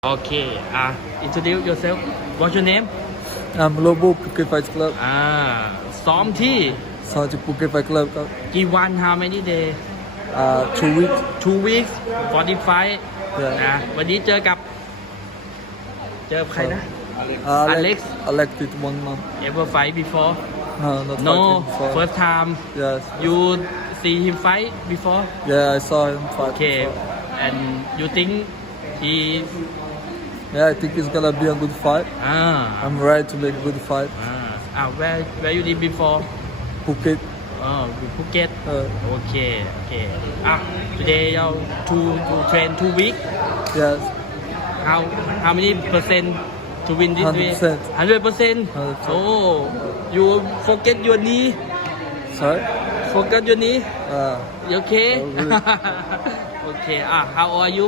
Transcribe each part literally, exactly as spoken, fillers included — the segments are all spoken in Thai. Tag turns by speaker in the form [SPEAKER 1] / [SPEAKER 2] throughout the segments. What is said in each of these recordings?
[SPEAKER 1] Okay, uh, introduce yourself. What's your name?
[SPEAKER 2] I'm Lobo Phuket Fight Club
[SPEAKER 1] อ่าซ้อมที่
[SPEAKER 2] ซ้อมที่ Phuket Fight Club ครับ
[SPEAKER 1] กี่วัน how many day
[SPEAKER 2] uh two weeks
[SPEAKER 1] two weeks forty-five
[SPEAKER 2] yeah
[SPEAKER 1] นะวันนี้เจอกับ เจอใครนะ
[SPEAKER 2] uh,
[SPEAKER 1] Alex
[SPEAKER 2] Alex did one month
[SPEAKER 1] ever fight before
[SPEAKER 2] no not
[SPEAKER 1] no
[SPEAKER 2] fighting before.
[SPEAKER 1] first time
[SPEAKER 2] yes
[SPEAKER 1] you see him fight before
[SPEAKER 2] yeah I saw him fight
[SPEAKER 1] okay
[SPEAKER 2] before.
[SPEAKER 1] and you think he
[SPEAKER 2] yeah I think it's gonna be a good fight
[SPEAKER 1] อ่า
[SPEAKER 2] I'm ready to make a good fight
[SPEAKER 1] อ่าอ่า where where you did before
[SPEAKER 2] Phuket
[SPEAKER 1] อ๋ออยู่ภูเก็ต
[SPEAKER 2] uh,
[SPEAKER 1] โอเค โอเค อ่ะ today เรา to to train two week
[SPEAKER 2] yes
[SPEAKER 1] how how many percent to win this way
[SPEAKER 2] one hundred percent
[SPEAKER 1] hundred percent
[SPEAKER 2] one hundred percent
[SPEAKER 1] oh you forget your knee
[SPEAKER 2] sorry
[SPEAKER 1] forget your knee
[SPEAKER 2] uh
[SPEAKER 1] you okay
[SPEAKER 2] Oh, good.
[SPEAKER 1] โอเค อ่ะ how old are you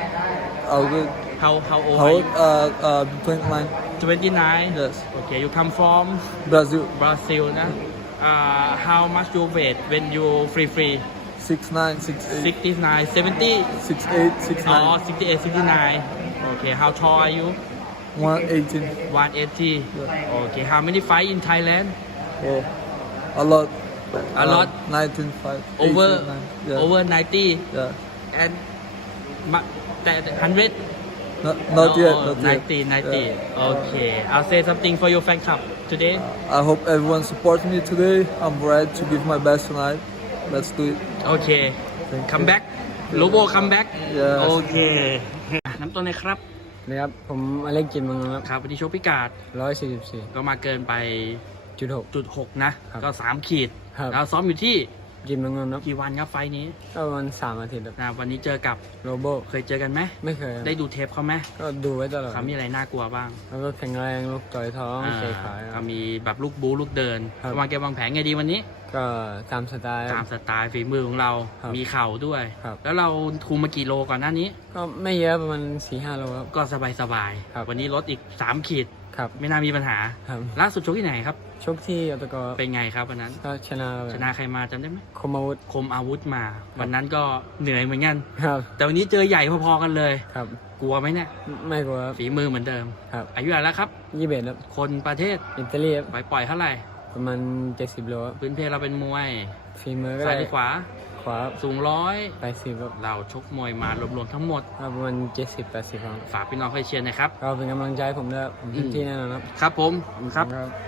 [SPEAKER 2] all good
[SPEAKER 1] how how old
[SPEAKER 2] how
[SPEAKER 1] are
[SPEAKER 2] old
[SPEAKER 1] you
[SPEAKER 2] uh uh twenty-nine
[SPEAKER 1] twenty-nine
[SPEAKER 2] yes
[SPEAKER 1] okay you come from
[SPEAKER 2] Brazil
[SPEAKER 1] Brazil นะ uh how much you weight when you free free
[SPEAKER 2] six nine six eight
[SPEAKER 1] sixty-nine seventy
[SPEAKER 2] six eight six
[SPEAKER 1] อ๋อ
[SPEAKER 2] nine
[SPEAKER 1] sixty-eight sixty-nine okay how tall are you
[SPEAKER 2] one eighteen
[SPEAKER 1] one eighty okay how many fight in Thailand
[SPEAKER 2] oh a lot
[SPEAKER 1] A lot?
[SPEAKER 2] Uh, nineteen five
[SPEAKER 1] over
[SPEAKER 2] eighteen, nine. Yeah.
[SPEAKER 1] over ninety
[SPEAKER 2] yeah
[SPEAKER 1] and ma- that one hundred
[SPEAKER 2] not, not
[SPEAKER 1] No,
[SPEAKER 2] yet not
[SPEAKER 1] ninety
[SPEAKER 2] yet
[SPEAKER 1] ninety
[SPEAKER 2] Yeah.
[SPEAKER 1] okay I'll say something for your fan club today
[SPEAKER 2] I hope everyone supports me today. I'm ready to give my best tonight. Let's do it.
[SPEAKER 1] okay
[SPEAKER 2] Thank
[SPEAKER 1] come
[SPEAKER 2] you.
[SPEAKER 1] back Lobo come back
[SPEAKER 2] Yes.
[SPEAKER 1] โอเคน้ำต้นเลยครับ
[SPEAKER 3] นะครับ ผมอเล็กจินมังครับ
[SPEAKER 1] ครับวันนี้โชคพิกาด
[SPEAKER 3] ร้อยสี่สิบสี่
[SPEAKER 1] ก็มาเกินไป
[SPEAKER 3] จุดหก
[SPEAKER 1] จุดหกนะ
[SPEAKER 3] ครับ
[SPEAKER 1] ก็สามขีด
[SPEAKER 3] ครับ
[SPEAKER 1] เราซ้อมอยู่ที่
[SPEAKER 3] จินมังครับ
[SPEAKER 1] กี่วันครับไฟล์นี้
[SPEAKER 3] ก็ประมาณสามอาทิตย์ครับ
[SPEAKER 1] นะวันนี้เจอกับ
[SPEAKER 3] โรโบ
[SPEAKER 1] เคยเจอกันไหม
[SPEAKER 3] ไม่เคยครับ
[SPEAKER 1] ได้ดูเทปเขาไหม
[SPEAKER 3] ก็ดูไว้ตลอด
[SPEAKER 1] เขามีอะไรน่ากลัวบ้าง
[SPEAKER 3] แล้วก็แข็งแรงลูกต่อยท้อง
[SPEAKER 1] อ่า
[SPEAKER 3] เตะขาค
[SPEAKER 1] ก็
[SPEAKER 3] รับ
[SPEAKER 1] มีแบบลูกบูลูกเดิน
[SPEAKER 3] ครับ
[SPEAKER 1] วางเกมวางแผนไงดีวันนี้
[SPEAKER 3] ก็ตามสไตล์ค
[SPEAKER 1] ตา
[SPEAKER 3] รั
[SPEAKER 1] ม
[SPEAKER 3] บ
[SPEAKER 1] สไตล์ฝีมือของเรา
[SPEAKER 3] ครับ
[SPEAKER 1] มีเข่าด้วย
[SPEAKER 3] ครับ
[SPEAKER 1] แล้วเราคุมมากี่โลก่อนหน้านี้
[SPEAKER 3] ก็ไม่เยอะประมาณสี่ห้าโลครับ
[SPEAKER 1] ก็สบายสบายๆ
[SPEAKER 3] ครับ
[SPEAKER 1] วันนี้ลดอีกสามขีด
[SPEAKER 3] ครับ
[SPEAKER 1] ไม่น่ามีปัญหา
[SPEAKER 3] ครับ
[SPEAKER 1] ล่าสุดชกที่ไหนครับ
[SPEAKER 3] ชกที่อตก
[SPEAKER 1] เป็นไงครับวันนั้น
[SPEAKER 3] ก็ชนะ
[SPEAKER 1] ชนะใครมาจำได้ไหม
[SPEAKER 3] คมอาวุธ
[SPEAKER 1] คมอาวุธมา วันนั้นก็เหนื่อยเหมือนกัน
[SPEAKER 3] ครับ
[SPEAKER 1] แต่วันนี้เจอใหญ่พอๆกันเลย
[SPEAKER 3] ครับ
[SPEAKER 1] กลัวไหมเนี่ย
[SPEAKER 3] ไม่กลัวครับ
[SPEAKER 1] ฝีมือเหมือนเดิม
[SPEAKER 3] ครับ
[SPEAKER 1] อายุเท่าไหร่แล้วครับ
[SPEAKER 3] ยี่สิบเอ็ดครับ
[SPEAKER 1] คนประเทศ
[SPEAKER 3] อิตาลีครับ
[SPEAKER 1] ไปปล่อยเท่าไหร่
[SPEAKER 3] ประมาณเจ็ดสิบโลครับ
[SPEAKER 1] พื้นเพเราเป็นมวย
[SPEAKER 3] ฝีมือก็
[SPEAKER 1] ซ้าย
[SPEAKER 3] ได้
[SPEAKER 1] หรือขวา
[SPEAKER 3] ขวา
[SPEAKER 1] สูงร้อย
[SPEAKER 3] แปดสิบครับ
[SPEAKER 1] เราชกมวยมารวมๆทั้งหมด
[SPEAKER 3] ก็ประมาณเจ็ดสิบแปดสิบครับ
[SPEAKER 1] ฝากพี่น้องให้เชียร์หนะครับ
[SPEAKER 3] ก็เป็นกำลังใจให้ผมด้วยผมเต็มที่แน่นอนครับ
[SPEAKER 1] ครับผมครับ
[SPEAKER 3] ครับ